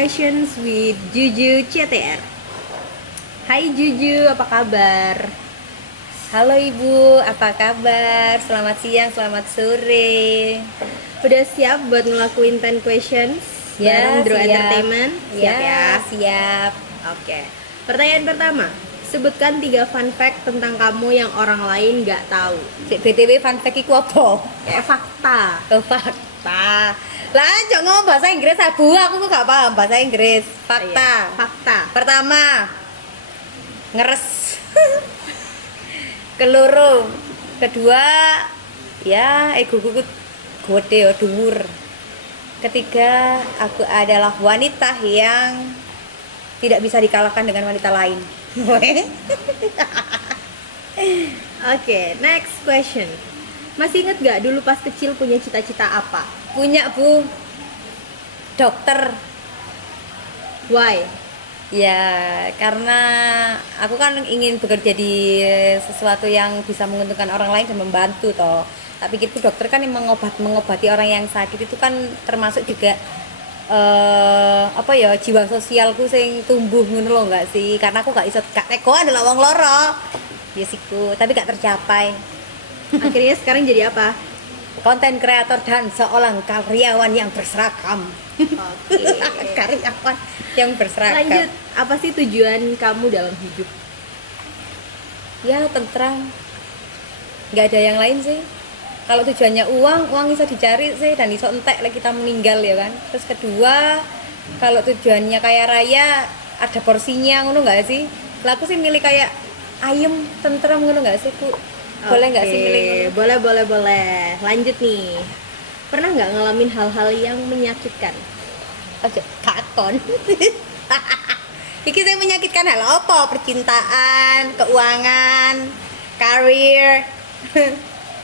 questions with Juju CTR. Hai Juju, apa kabar? Halo Ibu, apa kabar? Selamat siang, selamat sore. Udah siap buat ngelakuin 10 questions bareng Draw siap. Entertainment? Siap ya? Siap. Oke. Pertanyaan pertama, sebutkan 3 fun fact tentang kamu yang orang lain nggak tahu. BTW fun fact iku apa? Kayak fakta. Oh, fakta. Lah, jangan ngomong bahasa Inggris, aku gak paham bahasa Inggris. Fakta. Iya, fakta. Pertama, ngeres. Keloro. Kedua, ya egoku gede dhuwur. Ketiga, aku adalah wanita yang tidak bisa dikalahkan dengan wanita lain. Oke, next question. Masih inget gak dulu pas kecil punya cita-cita apa? Punya Bu, dokter. Why? Ya karena aku kan ingin bekerja di sesuatu yang bisa menguntungkan orang lain dan membantu toh. Tapi gitu dokter kan yang mengobati orang yang sakit itu kan termasuk juga apa ya, jiwa sosialku sing tumbuh ngono lho, enggak sih? Karena aku gak iso gak tegoan adalah wong loro. Ya siku, tapi gak tercapai. Akhirnya sekarang jadi apa? Konten kreator dan seorang karyawan yang berseragam. Oke. Karyawan yang berseragam. Lanjut, apa sih tujuan kamu dalam hidup? Ya tentram, nggak ada yang lain sih. Kalau tujuannya uang bisa dicari sih dan iso entek lah kita meninggal ya kan. Terus kedua, kalau tujuannya kaya raya ada porsinya ngono nggak sih? Lah aku sih milih kayak ayem tentram ngono nggak sih Bu? Boleh nggak sih milih ngono? Boleh. Lanjut nih. Pernah nggak ngalamin hal-hal yang menyakitkan? Oke, kakon. Iki saya menyakitkan hal apa? Percintaan, keuangan, karir.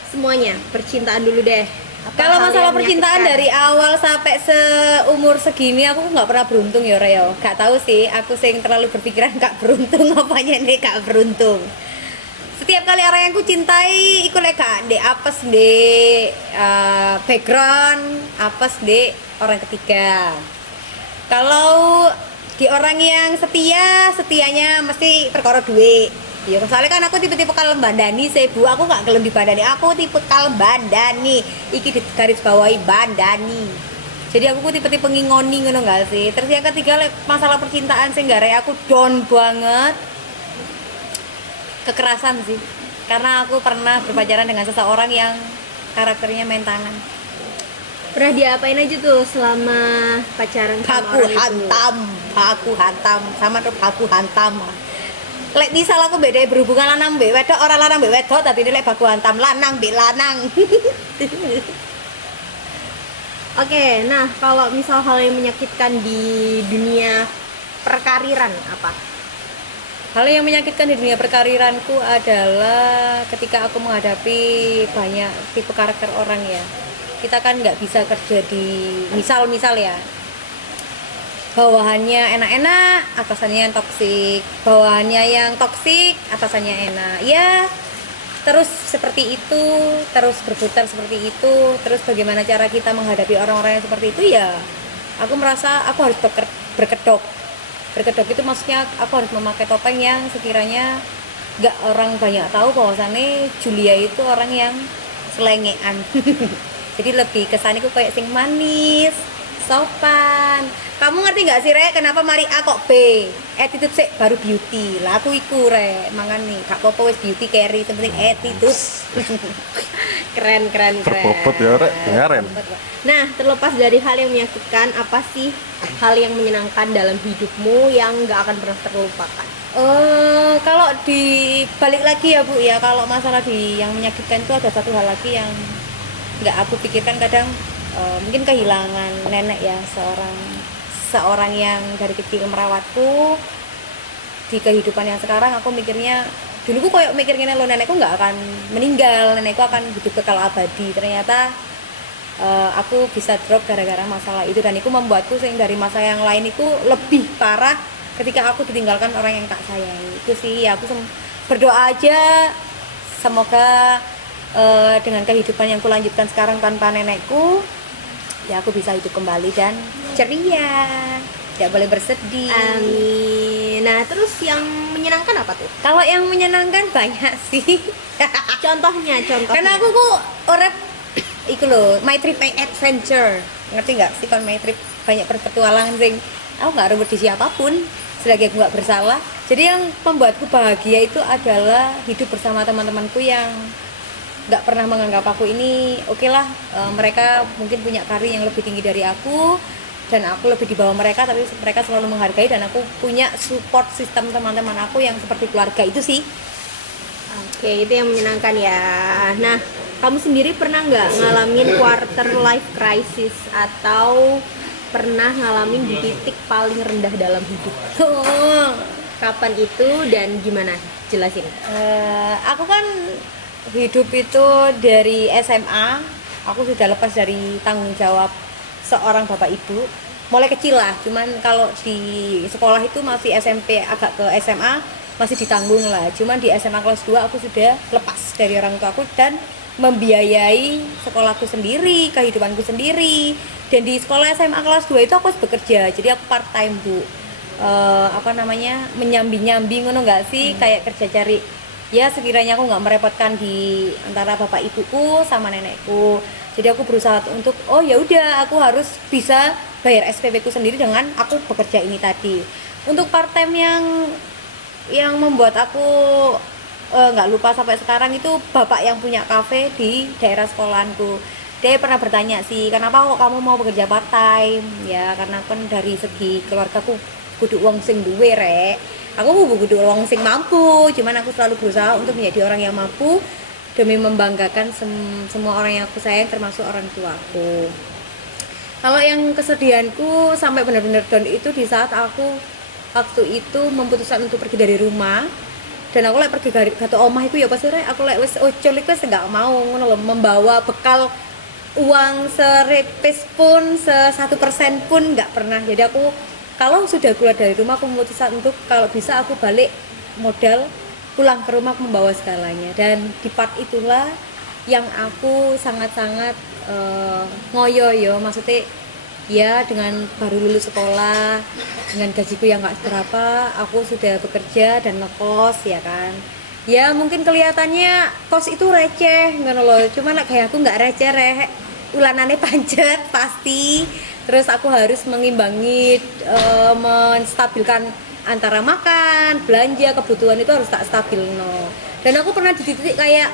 Semuanya, percintaan dulu deh. Kalau hal masalah yang percintaan menyakitkan? dari awal sampai seumur segini aku nggak pernah beruntung ya Reo. Gak tahu sih, aku sing terlalu berpikiran gak beruntung apanya nih gak beruntung. Setiap kali orang yang ku cintai iku lek gak ndek apes ndek background, apes ndek orang ketiga. Kalau di orang yang setianya mesti perkara duit. Ya soalnya kan aku tipe-tipe kalem bandani sih Bu, aku gak gelem dibandani, aku tipe kalem bandani. Iki di garis bawahi bandani. Jadi aku tipe-tipe ngingoni ngono gak sih. Terus yang ketiga masalah percintaan sing gare aku down banget. Kekerasan sih. Karena aku pernah berpacaran dengan seseorang yang karakternya main tangan. Pernah diapain aja tuh selama pacaran sama orang itu? Baku hantam sama tuh baku hantam. Lek misal aku beda berhubungan lanang mbek wedok, orang lanang mbek wedok, tapi ini lek baku hantam lanang mbek lanang. Oke, nah kalau misal hal yang menyakitkan di dunia perkariran apa? Hal yang menyakitkan di dunia perkariranku adalah ketika aku menghadapi banyak tipe karakter orang ya. Kita kan nggak bisa kerja di misal ya, bawahannya enak-enak, atasannya yang toksik, bawahannya yang toksik, atasannya enak. Ya, terus seperti itu, terus berputar seperti itu. Terus bagaimana cara kita menghadapi orang-orang yang seperti itu ya? Aku merasa aku harus berkedok. Berkedok itu maksudnya aku harus memakai topeng yang sekiranya nggak orang banyak tahu bahwasannya Julia itu orang yang selengean. Jadi lebih kesaniku kayak sing manis, sopan. Kamu ngerti nggak sih Rek, kenapa mari A kok B? Attitude sih baru beauty. Lah aku iku Rek, mangan nih gak apa-apa wis beauty carry, penting attitude. Keren. Bobot ya Rek, dengarin. Nah, terlepas dari hal yang menyakitkan, apa sih hal yang menyenangkan dalam hidupmu yang nggak akan pernah terlupakan? Kalau dibalik lagi ya Bu ya, kalau masalah yang menyakitkan itu ada satu hal lagi yang nggak aku pikirkan kadang, mungkin kehilangan nenek ya, seorang yang dari kecil merawatku. Di kehidupan yang sekarang aku mikirnya, dulu aku kayak mikirnya lo nenekku nggak akan meninggal, nenekku akan hidup kekal abadi. Ternyata aku bisa drop gara-gara masalah itu, dan itu membuatku dari masa yang lain itu lebih parah ketika aku ditinggalkan orang yang tak sayangi. Itu sih aku berdoa aja semoga dengan kehidupan yang kulanjutkan sekarang tanpa nenekku, ya aku bisa hidup kembali dan ceria. tidak boleh bersedih. Amin. Nah, terus yang menyenangkan apa tuh? Kalau yang menyenangkan banyak sih. Contohnya. Karena aku kok orang iku loh, my trip my adventure. Ngerti nggak sih kalau my trip banyak berpetualangan sing aku nggak ruwet di siapapun selagi aku nggak bersalah. Jadi yang membuatku bahagia itu adalah hidup bersama teman-temanku yang nggak pernah menganggap aku ini oke lah, mereka mungkin punya karir yang lebih tinggi dari aku dan aku lebih di bawah mereka, tapi mereka selalu menghargai dan aku punya support sistem teman-teman aku yang seperti keluarga itu sih. Oke, itu yang menyenangkan ya. Nah, kamu sendiri pernah nggak ngalamin quarter life crisis atau pernah ngalamin di titik paling rendah dalam hidup? Kapan itu dan gimana? Jelasin. Aku kan hidup itu dari SMA, aku sudah lepas dari tanggung jawab seorang bapak ibu. Mulai kecil lah, cuman kalau di sekolah itu masih SMP agak ke SMA masih ditanggung lah. Cuman di SMA kelas 2 aku sudah lepas dari orang tua aku dan membiayai sekolahku sendiri, kehidupanku sendiri. Dan di sekolah SMA kelas 2 itu aku harus bekerja, jadi aku part time bu. Menyambi-nyambi ngono nggak sih, kayak kerja cari ya sekiranya aku nggak merepotkan di antara bapak ibuku sama nenekku. Jadi aku berusaha untuk oh ya udah aku harus bisa bayar SPP ku sendiri dengan aku bekerja ini tadi. Untuk part time yang membuat aku nggak lupa sampai sekarang itu bapak yang punya kafe di daerah sekolahanku. Dia pernah bertanya sih, kenapa kok kamu mau bekerja part time? Ya karena kan dari segi keluargaku kudu wong sing duwe rek. Aku kudu wong sing mampu, cuman aku selalu berusaha untuk menjadi orang yang mampu demi membanggakan semua orang yang aku sayang, termasuk orang tuaku. Kalau yang kesedihanku sampai benar-benar down itu di saat aku waktu itu memutuskan untuk pergi dari rumah. Dan aku pergi dari kata omah itu ya pasti aku wis ocol iku wis enggak mau ngono lho, membawa bekal uang seripis pun, 1% pun enggak pernah. Jadi aku kalau sudah keluar dari rumah aku memutuskan untuk kalau bisa aku balik modal pulang ke rumah membawa segalanya. Dan di part itulah yang aku sangat-sangat ngoyo yo, maksudnya ya dengan baru lulus sekolah, dengan gajiku yang nggak seberapa, aku sudah bekerja dan ngekos ya kan. Ya mungkin kelihatannya kos itu receh ngono loh, cuman kayak aku nggak receh rek, ulanannya pancet pasti. Terus aku harus mengimbangi, menstabilkan antara makan, belanja, kebutuhan itu harus tak stabil no. Dan aku pernah di titik kayak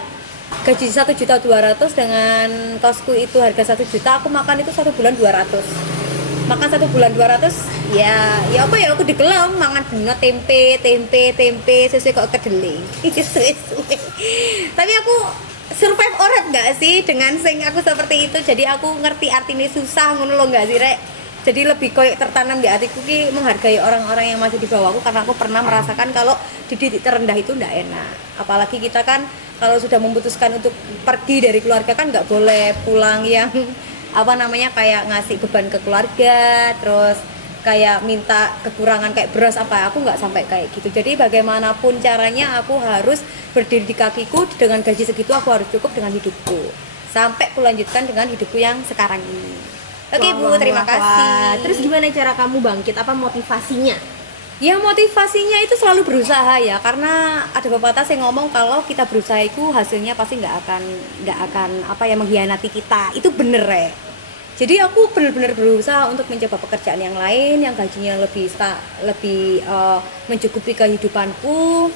gaji 1.200.000 dengan kosku itu harga 1 juta, aku makan itu 1 bulan 200. Makan 1 bulan 200 ya apa ya aku digelam mangan dino tempe sesuai kok kedeling. Tapi aku survive orang nggak sih dengan sing aku seperti itu. Jadi aku ngerti artinya susah ngono lo nggak sih rek. Jadi lebih koyok tertanam di hatiku ki menghargai orang-orang yang masih di bawahku, karena aku pernah merasakan kalau di titik terendah itu nggak enak. Apalagi kita kan kalau sudah memutuskan untuk pergi dari keluarga kan nggak boleh pulang yang kayak ngasih beban ke keluarga, terus kayak minta kekurangan kayak beras aku nggak sampai kayak gitu. Jadi bagaimanapun caranya aku harus berdiri di kakiku, dengan gaji segitu aku harus cukup dengan hidupku sampai kulanjutkan dengan hidupku yang sekarang ini. Oke Bu, terima kasih. Terus gimana cara kamu bangkit? Apa motivasinya? Ya motivasinya itu selalu berusaha ya, karena ada pepatah yang ngomong kalau kita berusaha itu hasilnya pasti nggak akan mengkhianati kita. Itu bener ya. Jadi aku benar-benar berusaha untuk mencoba pekerjaan yang lain yang gajinya lebih mencukupi kehidupanku.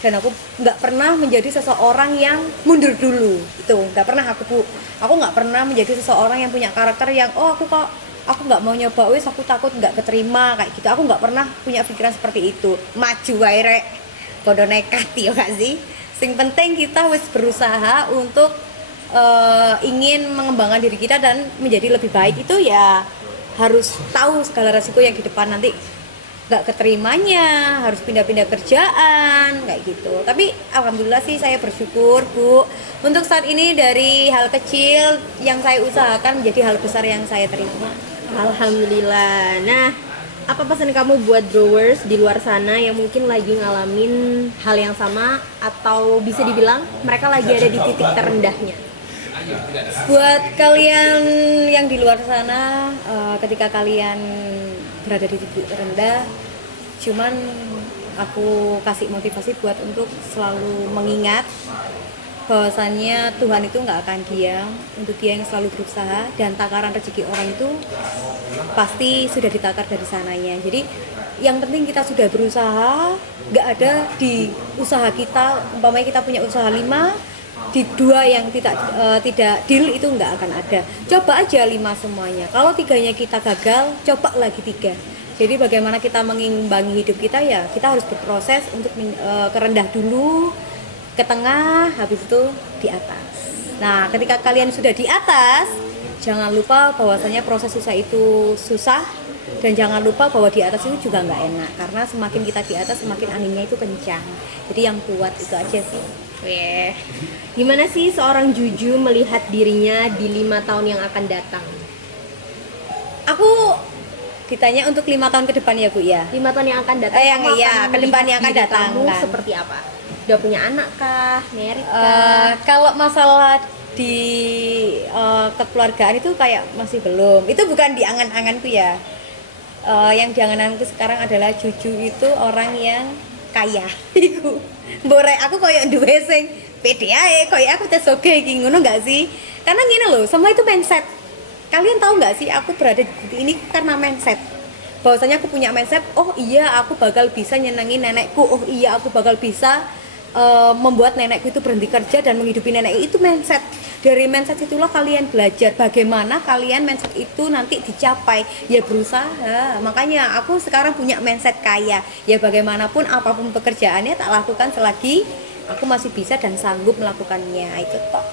Dan aku nggak pernah menjadi seseorang yang mundur dulu, itu nggak pernah aku nggak pernah menjadi seseorang yang punya karakter yang aku nggak mau nyoba, aku takut nggak keterima kayak gitu. Aku nggak pernah punya pikiran seperti itu. Maju wae rek, bodoh nekat ya gak sih. Sing penting kita wis berusaha untuk ingin mengembangkan diri kita dan menjadi lebih baik. Itu ya harus tahu segala resiko yang di depan nanti nggak keterimanya, harus pindah-pindah kerjaan kayak gitu. Tapi alhamdulillah sih saya bersyukur Bu, untuk saat ini dari hal kecil yang saya usahakan menjadi hal besar yang saya terima. Alhamdulillah. Nah, apa pesan kamu buat growers di luar sana yang mungkin lagi ngalamin hal yang sama atau bisa dibilang mereka lagi ada di titik terendahnya? Buat kalian yang di luar sana, ketika kalian berada di titik rendah, cuman aku kasih motivasi buat untuk selalu mengingat bahwasannya Tuhan itu nggak akan diam, untuk Dia yang selalu berusaha, dan takaran rezeki orang itu pasti sudah ditakar dari sananya. Jadi yang penting kita sudah berusaha, nggak ada di usaha kita, umpamanya kita punya usaha 5, di 2 yang tidak deal itu nggak akan ada. Coba aja 5 semuanya. Kalau 3-nya kita gagal, coba lagi 3. Jadi bagaimana kita mengimbangi hidup kita, ya kita harus berproses untuk kerendah dulu, ke tengah, habis itu di atas. Nah, ketika kalian sudah di atas, jangan lupa bahwasanya proses susah itu susah, dan jangan lupa bahwa di atas itu juga nggak enak, karena semakin kita di atas semakin anginnya itu kencang. Jadi yang kuat itu aja sih. Weh, gimana sih seorang Juju melihat dirinya di 5 tahun yang akan datang? Aku ditanya untuk 5 tahun ke depan ya Bu ya. 5 tahun yang akan datang, Yang kamu iya, akan ke depan yang akan melihat diri datang, kamu kan. seperti apa? Udah punya anak kah? Married kah? Kalau masalah di kekeluargaan itu kayak masih belum. Itu bukan di angan-anganku ya. Yang di angan-anganku sekarang adalah Juju itu orang yang kaya. Iku. Borek aku koyo duwe sing pede ae, koyo aku tes oke iki ngono enggak sih? Karena gini loh, semua itu mindset. Kalian tahu nggak sih aku berada di titik ini karena mindset. Bahwasanya aku punya mindset, oh iya aku bakal bisa nyenengin nenekku, oh iya aku bakal bisa membuat nenekku itu berhenti kerja dan menghidupi nenekku. Itu mindset. Dari mindset itulah kalian belajar bagaimana kalian mindset itu nanti dicapai, ya berusaha. Makanya aku sekarang punya mindset kaya, ya bagaimanapun apapun pekerjaannya tak lakukan selagi aku masih bisa dan sanggup melakukannya. Itu toh.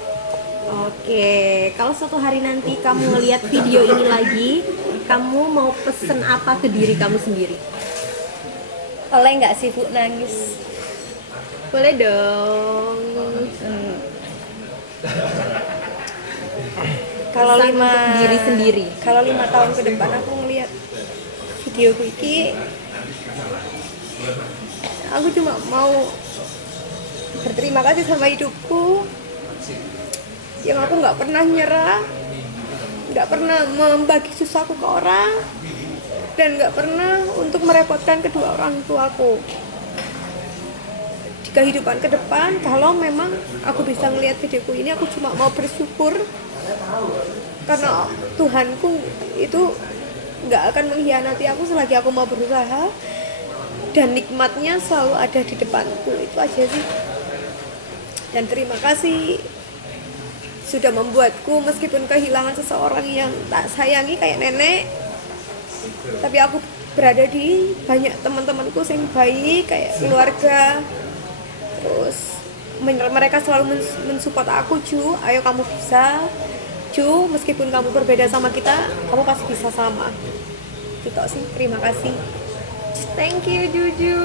Oke, kalau suatu hari nanti kamu ngelihat video ini lagi, kamu mau pesen apa ke diri kamu sendiri? Oleh nggak sih Bu nangis? Boleh dong. Kalau Pesan 5 untuk diri sendiri. Kalau 5 tahun ke depan aku ngelihat videoku ini, aku cuma mau berterima kasih sama hidupku yang aku nggak pernah nyerah, nggak pernah membagi susahku ke orang, dan nggak pernah untuk merepotkan kedua orang tuaku. Di kehidupan ke depan, kalau memang aku bisa melihat videoku ini, aku cuma mau bersyukur karena Tuhanku itu nggak akan mengkhianati aku selagi aku mau berusaha, dan nikmatnya selalu ada di depanku. Itu aja sih. Dan terima kasih sudah membuatku meskipun kehilangan seseorang yang tak sayangi kayak nenek, tapi aku berada di banyak teman-temanku yang baik kayak keluarga. Terus mereka selalu mensupport aku, Ju, ayo kamu bisa, Ju, meskipun kamu berbeda sama kita, kamu pasti bisa sama. Itu sih, terima kasih. Thank you Juju.